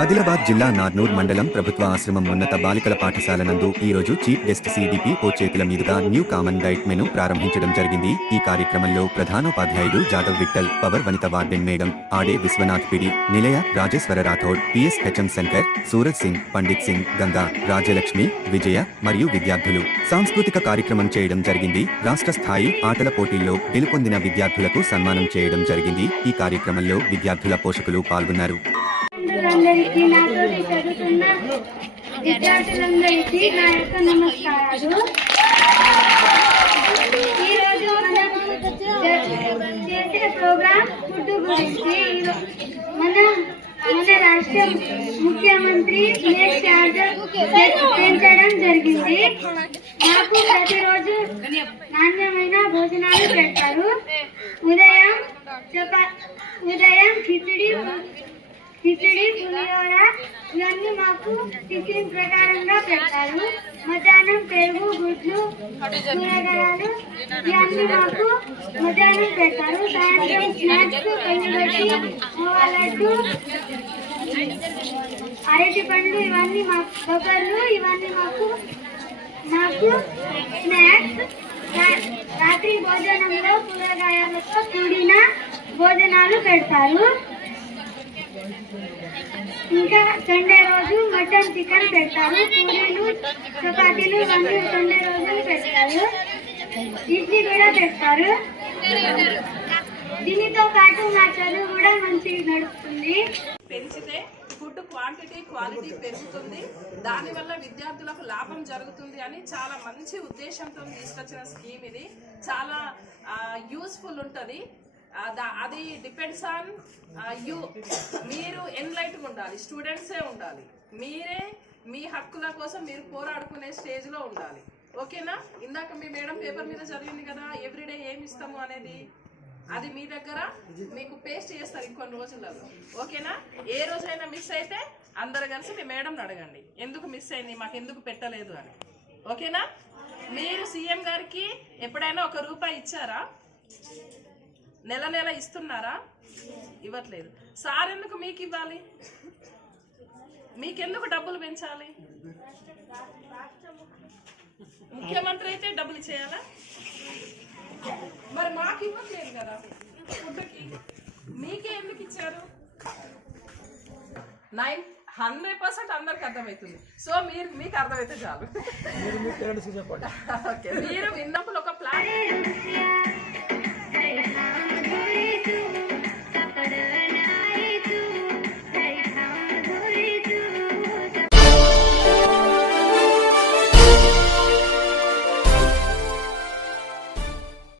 ఆదిలాబాద్ జిల్లా నార్నూర్ మండలం ప్రభుత్వ ఆశ్రమం ఉన్నత బాలికల పాఠశాల నందు ఈ రోజు చీఫ్ గెస్ట్ సిడిపి ఓ చేతుల మీదుగా న్యూ కామన్ డైట్ మెను ప్రారంభించడం జరిగింది. ఈ కార్యక్రమంలో ప్రధానోపాధ్యాయుడు Jadhav Vithal Pawar Vanitha warden madam Aade Vishwanath PD Nilaya Rajeshwara Rathod PS HM Shankar Suraj Singh Pandit Singh Ganga Rajalakshmi Vijaya మరియు విద్యార్థులు. సాంస్కృతిక కార్యక్రమం చేయడం జరిగింది. రాష్ట్ర స్థాయి ఆటల పోటీల్లో గెలుపొందిన విద్యార్థులకు సన్మానం చేయడం జరిగింది. ఈ కార్యక్రమంలో విద్యార్థుల పోషకులు పాల్గొన్నారు. అందరికీ నాతో చదువుతున్న విద్యార్థులందరికీ నా యొక్క నమస్కారాలు. ఈరోజు మనం చేసిన ప్రోగ్రాం ఫుడ్ గురించి. మన మన రాష్ట్ర ముఖ్యమంత్రి విలేజ్ ఛార్జర్ పెంచడం జరిగింది. నాకు ప్రతిరోజు నాణ్యమైన భోజనాలు పెడతారు. ఉదయం చపా ఉదయం కిచిడి కిచిడి పులిహోర ఇవన్నీ మాకు టిఫిన్ ప్రకారంగా పెడతారు మధ్యాహ్నం పెరుగు గుడ్లు కూరగాయలు ఇవన్నీ మాకు మధ్యాహ్నం పెడతారు సాయంత్రం స్నాక్స్ పెళ్ళి లడ్డు అరటి పండ్లు ఇవన్నీ మాకు కొబ్బర్లు ఇవన్నీ మాకు మాకు స్నాక్స్. రాత్రి భోజనంలో కూరగాయలతో కూడిన భోజనాలు పెడతారు. ఇంకా సండే రోజు మటన్ చికెన్ పెడతారు. పూరీలు చపాతీలు ఇవన్నీ సండే రోజులు పెడతారు. ఇడ్లీ కూడా పెడతారు. దీనితో పాటు నా చదువు కూడా మంచిగా నడుస్తుంది. పెంచితే ఫుడ్ క్వాంటిటీ క్వాలిటీ పెరుగుతుంది. దానివల్ల విద్యార్థులకు లాభం జరుగుతుంది అని చాలా మంచి ఉద్దేశంతో తీసుకొచ్చిన స్కీమ్ ఇది. చాలా యూస్ఫుల్ ఉంటుంది. అది డిపెండ్స్ ఆన్ యూ మీరు ఎన్లైట్గా ఉండాలి స్టూడెంట్సే ఉండాలి. మీరే మీ హక్కుల కోసం మీరు పోరాడుకునే స్టేజ్లో ఉండాలి. ఓకేనా? ఇందాక మీ మేడం పేపర్ మీద చదివింది కదా ఎవ్రీడే ఏమి ఇస్తాము? అనేది. అది మీ దగ్గర మీకు పేస్ట్ చేస్తారు ఇంకొన్ని రోజులలో. ఓకేనా? ఏ రోజైనా మిస్ అయితే అందరు కలిసి మీ మేడం అడగండి. ఎందుకు మిస్ అయింది? మాకు ఎందుకు పెట్టలేదు? అని. ఓకేనా? మీరు సీఎం గారికి ఎప్పుడైనా ఒక రూపాయి ఇచ్చారా? నెల నెల ఇస్తున్నారా? ఇవ్వట్లేదు. సార్ ఎందుకు మీకు ఇవ్వాలి? మీకెందుకు డబ్బులు పెంచాలి? ముఖ్యమంత్రి అయితే డబ్బులు ఇచ్చేయాలా? మరి మాకు ఇవ్వట్లేదు కదా? ఫుడ్కి మీకే ఎందుకు ఇచ్చారు? నైన్ హండ్రెడ్ పర్సెంట్ అందరికి అర్థమవుతుంది. సో మీరు మీకు అర్థమైతే చాలు. మీరు విన్నప్పుడు ఒక ప్లాన్.